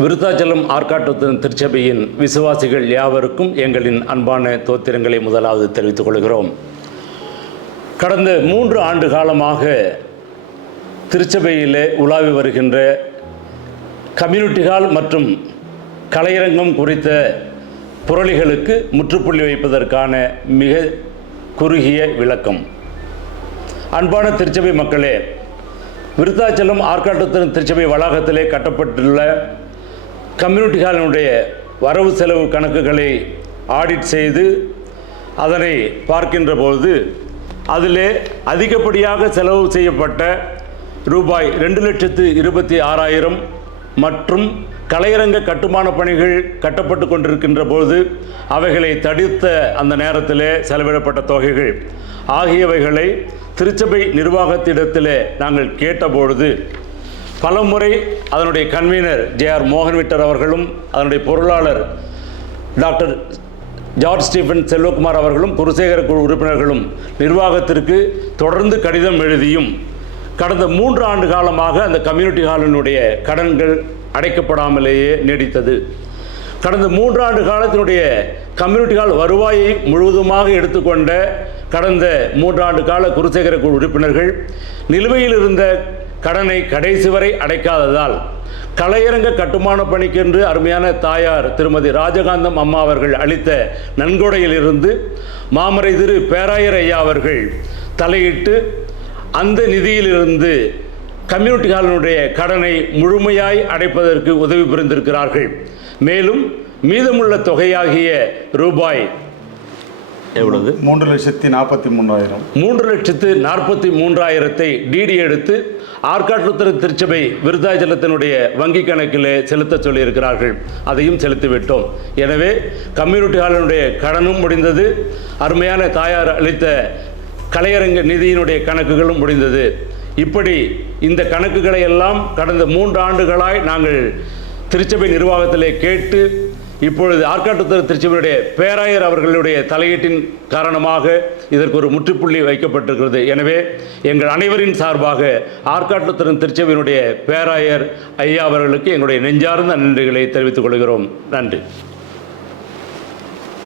விருத்தாச்சலம் ஆற்காட்டுத்தன் திருச்சபையின் விசுவாசிகள் யாவருக்கும் எங்களின் அன்பான தோத்திரங்களை முதலாவது தெரிவித்துக் கொள்கிறோம். கடந்த 3 ஆண்டு காலமாக திருச்சபையிலே உலாவி வருகின்ற கம்யூனிட்டி ஹால் மற்றும் கலையரங்கம் குறித்த புரளிகளுக்கு முற்றுப்புள்ளி வைப்பதற்கான மிக குறுகிய விளக்கம். அன்பான திருச்சபை மக்களே, விருத்தாச்சலம் ஆற்காட்டுத்தன் திருச்சபை வளாகத்திலே கட்டப்பட்டுள்ள கம்யூனிட்டி ஹாலினுடைய வரவு செலவு கணக்குகளை ஆடிட் செய்து அதனை பார்க்கின்ற போது அதிலே அதிகப்படியாக செலவு செய்யப்பட்ட ரூபாய் 2,26,000 மற்றும் கலையரங்க கட்டுமான பணிகள் கட்டப்பட்டு கொண்டிருக்கின்ற போது அவைகளை தடுத்த அந்த நேரத்திலே செலவிடப்பட்ட தொகைகள் ஆகியவைகளை திருச்சபை நிர்வாகத்திடத்தில் நாங்கள் கேட்டபொழுது பலமுறை அதனுடைய கன்வீனர் ஜே.ஆர். மோகன் விட்டர் அவர்களும் அதனுடைய பொருளாளர் டாக்டர் ஜார்ஜ் ஸ்டீஃபன் செல்வகுமார் அவர்களும் குருசேகர குழு உறுப்பினர்களும் நிர்வாகத்திற்கு தொடர்ந்து கடிதம் எழுதியும் கடந்த 3 ஆண்டு காலமாக அந்த கம்யூனிட்டி ஹாலினுடைய கடன்கள் அடைக்கப்படாமலேயே நீடித்தது. கடந்த 3 ஆண்டு காலத்தினுடைய கம்யூனிட்டி ஹால் வருவாயை முழுவதுமாக எடுத்துக்கொண்ட கடந்த 3 ஆண்டு கால குருசேகர குழு உறுப்பினர்கள் நிலுவையில் இருந்த கடனை கடைசி வரை அடைக்காததால் கலையரங்க கட்டுமான பணிக்கென்று அருமையான தாயார் திருமதி ராஜகாந்தம் அம்மா அவர்கள் அளித்த நன்கொடையிலிருந்து மாமரை திரு பேராயர் ஐயா அவர்கள் தலையிட்டு அந்த நிதியிலிருந்து கம்யூனிட்டி ஹாலினுடைய கடனை முழுமையாய் அடைப்பதற்கு உதவி புரிந்திருக்கிறார்கள். மேலும் மீதமுள்ள தொகையாகிய ரூபாய் எவ்வளவு? 3,43,000. 3,43,000 டிடி எடுத்து ஆற்காட்டுத்தன் திருச்சபை விருத்தாச்சலத்தினுடைய வங்கி கணக்கில் செலுத்த சொல்லியிருக்கிறார்கள். அதையும் செலுத்திவிட்டோம். எனவே கம்யூனிட்டி ஹாலினுடைய கடனும் முடிந்தது, அருமையான தாயார் அளித்த கலையரங்க நிதியினுடைய கணக்குகளும் முடிந்தது. இப்படி இந்த கணக்குகளை எல்லாம் கடந்த 3 ஆண்டுகளாய் நாங்கள் திருச்சபை நிர்வாகத்திலே கேட்டு இப்பொழுது ஆற்காட்டுத்தன் திருச்சபையுடைய பேராயர் அவர்களுடைய தலையீட்டின் காரணமாக இதற்கு ஒரு முற்றுப்புள்ளி வைக்கப்பட்டிருக்கிறது. எனவே எங்கள் அனைவரின் சார்பாக ஆற்காட்டுத்தன் திருச்சபையினுடைய பேராயர் ஐயா அவர்களுக்கு எங்களுடைய நெஞ்சார்ந்த நன்றிகளை தெரிவித்துக் கொள்கிறோம். நன்றி.